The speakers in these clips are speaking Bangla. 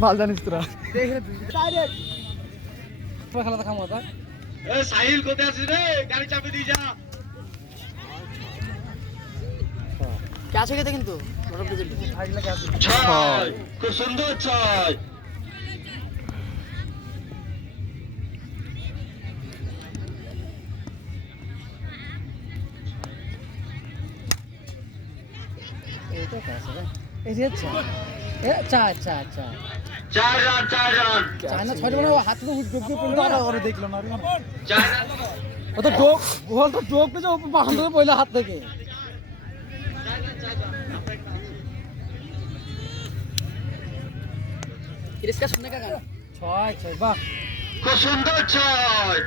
মাল জানিস তোরা খেলাটা খামো তা সাহিল কোথায় আছিস রে? গাড়ি চাপে দিয়ে যা। ক্যাচ হয়ে গেছে কিন্তু ছয়, খুব সুন্দর ছয়। চার চার রান, চার রান। চায়না ছয় মানে হাত দেখলো না চার রান। ও তো ডোক বল তো ডোক পেছে বাহান ধরে পড়লো হাত থেকে ছয় ছয় বাহ খুব সুন্দর ছয়।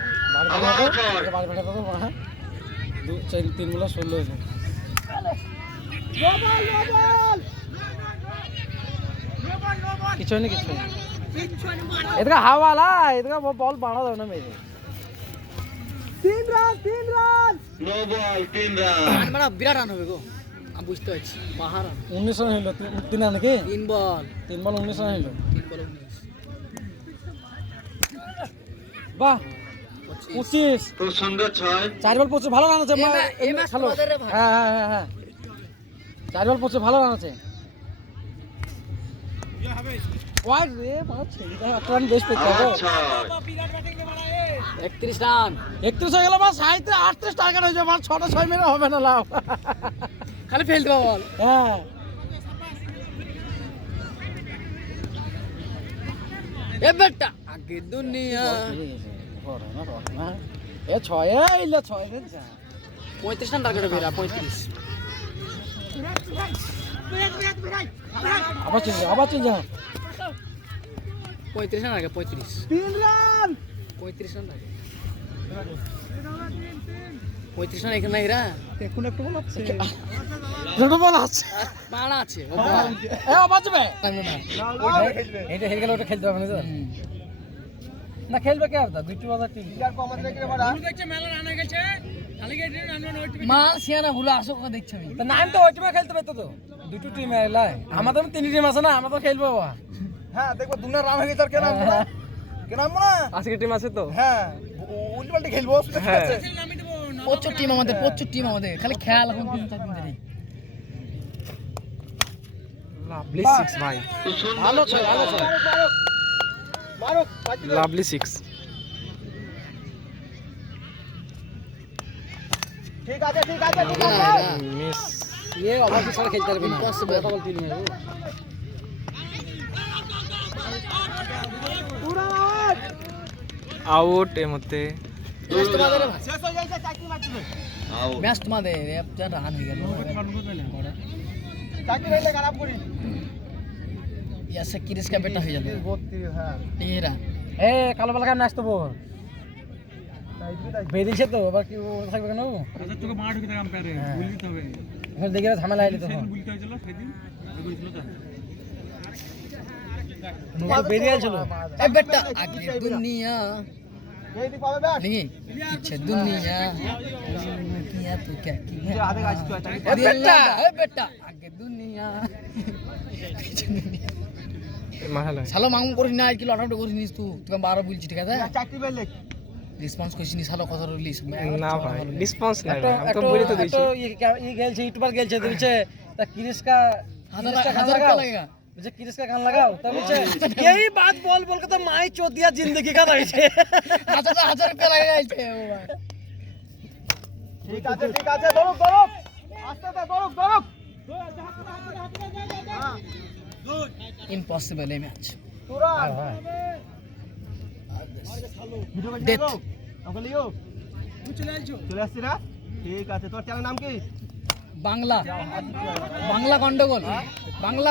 আবার ছয়। তিন গুলো 16 হয়েছে কিছু হয়নি কিছু হয়নি এদিকে হাওয়ালা এদিকে বল বাড়া দাও না মেরে 3 রান নো বল, 3 রান। মানে বিরাট রান হবে গো আমি বুঝতে পারছি পাহাড় 19 রান হলো 3 রান নাকি 3 বল 19 রান হলো 3 বল 19 বাহ 25 খুব সুন্দর ছয়। 4 বল 25 ভালো রান আছে ভালো হ্যাঁ 4 বল 25 ভালো রান আছে ওয়াই রে মার ছেড়ে একটা রান বেশ পেতে হবে 31 রান 31 হয়ে গেল বাস 38 টার্গেট হয়ে যাবে 6টা 6 মেরে হবে না লাভ খালি ফেল দাও বল হ্যাঁ এ বেটা আগে দুনিয়া এ 6 এলো 6 রে যা 35 রান টার্গেট হবে 35 আবার চল যা 35 রান আগে 35 3 রান 35 রান আগে 35 রান এখানে নাই রা এখন একটু বল আছে ছোট বল আছে মারা আছে ও বল এ ও বাজবে এটা হেরে গেল ওটা খেলতে হবে না তো না খেলবে কে আর দা দুইটি বাজার টিম আর কমাতে রেখে বড়া ভুল দেখছে মেলা রান হয়ে গেছে খালি গেট রান ওই টিমে মাল সিয়ানা ভুল আসো কথা দেখছ আমি তা নাম তো ওই টিমে খেলতে পারতো তো দুটো টিম আইলা আমাদের তিনটি টিম আছে না আমরা তো খেলবো বাবা হ্যাঁ দেখো দুনা রান হয়ে গেছে আর কেন আমরা কেন আমরা আজকে টিম আছে তো হ্যাঁ উল্টো পাল্টি খেলবো ঠিক আছে প্রচুর টিম আমাদের খালি খেয়াল এখন 3-4 দিন ধরে লাভলি 6 ভাই ভালো ছয় মারো লাভলি 6 ঠিক আছে মিস ये ওভার কি ছাড়া খেলতে পারবে না ইম্পসিবল বল তিন মেরে পুরা আউট এর মধ্যে ম্যাচ তোমাদের যা রান হয়ে গেল চাকরি হইলে খারাপ করি ইয়াসে কিরিস কা বেটা হয়ে যাবে 32 হ্যাঁ তেরা এ কালো বালা কাম নাচতো বল বেরিয়েছে তো আবার কি ও থাকবে কেন আচ্ছা তোকে মার ঢুকে কাম পারে ভুল দিতে হবে এখন দেখে ঝামেলা আইলে তো সেদিন ভুলতে হয়েছিল সেদিন বলেছিল তো নো বেরিয়ে ছিল এ বেটা আগে দুনিয়া এই দি পাবে ব্যাট नहीं पीछे दुनिया किया तू क्या किया आधे गाइस तो ए बेटा आगे दुनिया पीछे दुनिया মাহালা শালো মাং করিস না কি লটাউট করিস নিস তুই 12 বলছিস ঠিক আছে চাকরি পেলে রেসপন্স কইছিস নি শালো কথা রিলিজ না ভাই রেসপন্স নাই আমি তো বলি তো দিছি ये গেলছে ইউটিউবার গেলছে দিছে তা কিরিস का हजार का लगेगा मुझे किरिस का गान लगाओ तब यही बात बोल के तो माई चौथिया जिंदगी का रही छे 1000 रुपया लगेगा ऐसे ओ भाई ठीक আছে দরুক আস্তে আস্তে দরুক ইম্পসিবল এই ম্যাচ পুরা ডেথ আমলিও তুই চলে আসছিস না ঠিক আছে তোর চ্যানেল নাম কি বাংলা গন্ডগোল বাংলা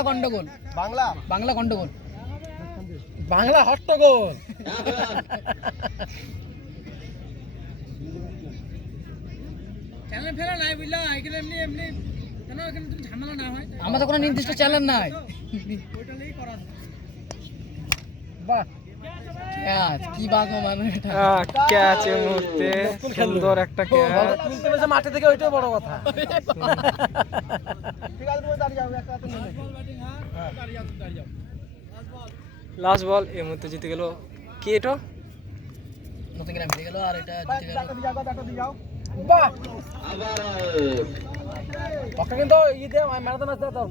হট্টগোল চ্যানেল ফেলা নাই বুঝলা এখানে এমনি কেন এখানে তুমি ঝামেলা না হয় আমাদের কোনো নির্দিষ্ট চ্যানেল নাই ওইটা নেই করা বাহ কি বাগো মানে এটা ক্যাচ এর মুহূর্তে সুন্দর একটা ক্যাচ তুলতে বসে মাঠে থেকে ওইটাই বড় কথা ঠিক আছে তুমি দাঁড়িয়ে যাও একটা হাতে নিয়ে দাঁড়িয়ে যাও লাস্ট বল এই মুহূর্তে জিতে গেল কি এটা নতুন গ্রাম হেরে গেল আর এটা জিতে গেল বাহ আবার out। ওকে কিন্তু ই দে ম্যান অফ দ্য ম্যাচ দরকার